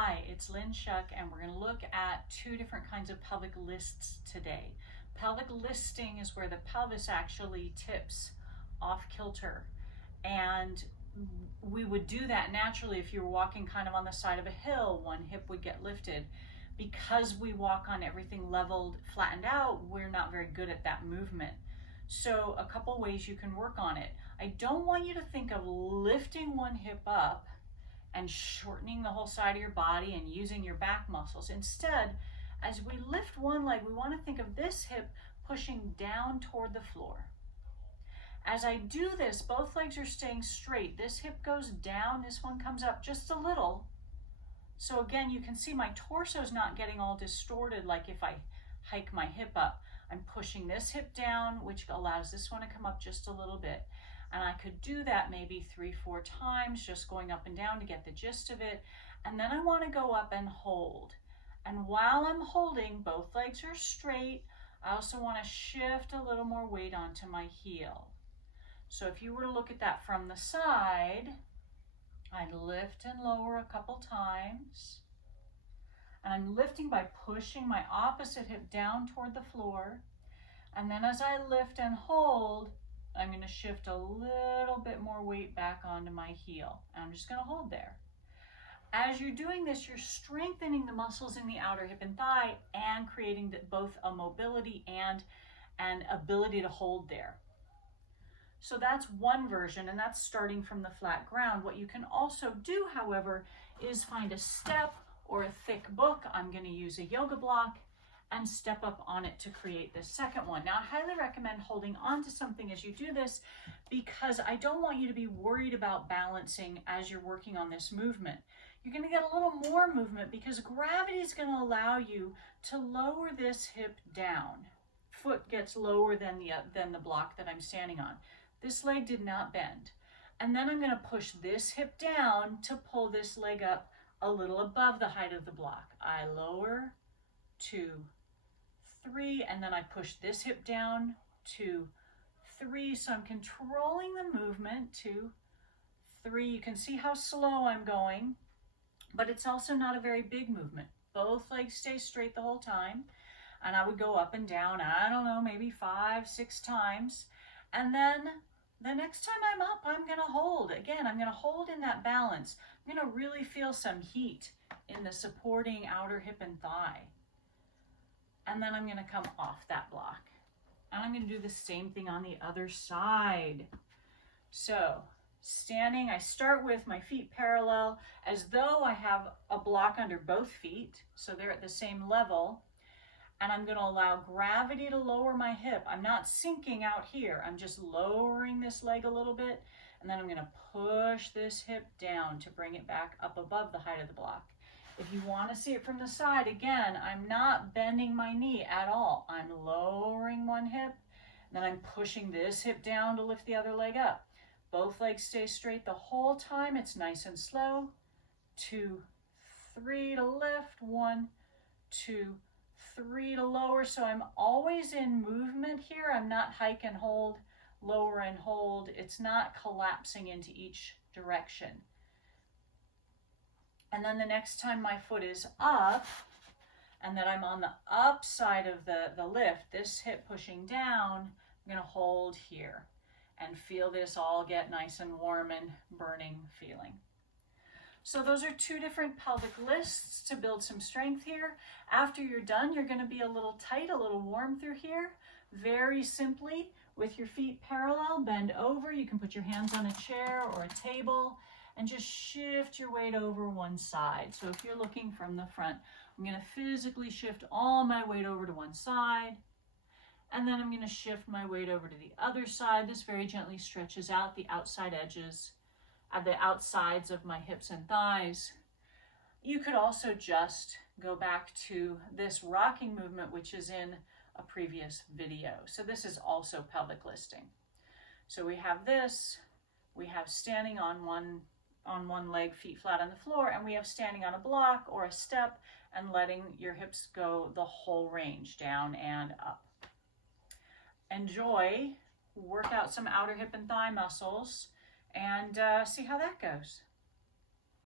Hi, it's Lynn Shuck, and we're going to look at two different kinds of pelvic lists today. Pelvic listing is where the pelvis actually tips off kilter, and we would do that naturally if you were walking kind of on the side of a hill. One hip would get lifted. Because we walk on everything leveled, flattened out, we're not very good at that movement. So a couple ways you can work on it. I don't want you to think of lifting one hip up and shortening the whole side of your body and using your back muscles. Instead, as we lift one leg, we want to think of this hip pushing down toward the floor. As I do this, both legs are staying straight. This hip goes down, this one comes up just a little. So again, you can see my torso is not getting all distorted like if I hike my hip up. I'm pushing this hip down, which allows this one to come up just a little bit. And I could do that maybe 3-4 times, just going up and down to get the gist of it. And then I want to go up and hold. And while I'm holding, both legs are straight. I also want to shift a little more weight onto my heel. So if you were to look at that from the side, I'd lift and lower a couple times. And I'm lifting by pushing my opposite hip down toward the floor. And then as I lift and hold, I'm going to shift a little bit more weight back onto my heel. And I'm just going to hold there. As you're doing this, you're strengthening the muscles in the outer hip and thigh and creating both a mobility and an ability to hold there. So that's one version, and that's starting from the flat ground. What you can also do, however, is find a step or a thick book. I'm going to use a yoga block and step up on it to create this second one. Now, I highly recommend holding on to something as you do this, because I don't want you to be worried about balancing as you're working on this movement. You're going to get a little more movement because gravity is going to allow you to lower this hip down. Foot gets lower than the block that I'm standing on. This leg did not bend. And then I'm going to push this hip down to pull this leg up a little above the height of the block. I lower, 2, 3, and then I push this hip down, 2, 3. So I'm controlling the movement, 2, 3. You can see how slow I'm going, but it's also not a very big movement. Both legs stay straight the whole time. And I would go up and down, I don't know, maybe 5-6 times. And then the next time I'm up, I'm going to hold. Again, I'm going to hold in that balance. I'm going to really feel some heat in the supporting outer hip and thigh. And then I'm going to come off that block. And I'm going to do the same thing on the other side. So standing, I start with my feet parallel as though I have a block under both feet. So they're at the same level. And I'm going to allow gravity to lower my hip. I'm not sinking out here. I'm just lowering this leg a little bit. And then I'm going to push this hip down to bring it back up above the height of the block. If you want to see it from the side, again, I'm not bending my knee at all. I'm lowering one hip, then I'm pushing this hip down to lift the other leg up. Both legs stay straight the whole time. It's nice and slow. 2, 3 to lift. 1, 2, 3 to lower. So I'm always in movement here. I'm not hike and hold, lower and hold. It's not collapsing into each direction. And then the next time my foot is up, and that I'm on the up side of the lift, this hip pushing down, I'm going to hold here and feel this all get nice and warm and burning feeling. So those are two different pelvic lists to build some strength here. After you're done, you're going to be a little tight, a little warm through here. Very simply, with your feet parallel, bend over. You can put your hands on a chair or a table and just shift your weight over one side. So if you're looking from the front, I'm going to physically shift all my weight over to one side. And then I'm going to shift my weight over to the other side. This very gently stretches out the outside edges of the outsides of my hips and thighs. You could also just go back to this rocking movement, which is in a previous video. So this is also pelvic listing. So we have this, we have standing on one leg, feet flat on the floor, and we have standing on a block or a step and letting your hips go the whole range, down and up. Enjoy, work out some outer hip and thigh muscles, and see how that goes.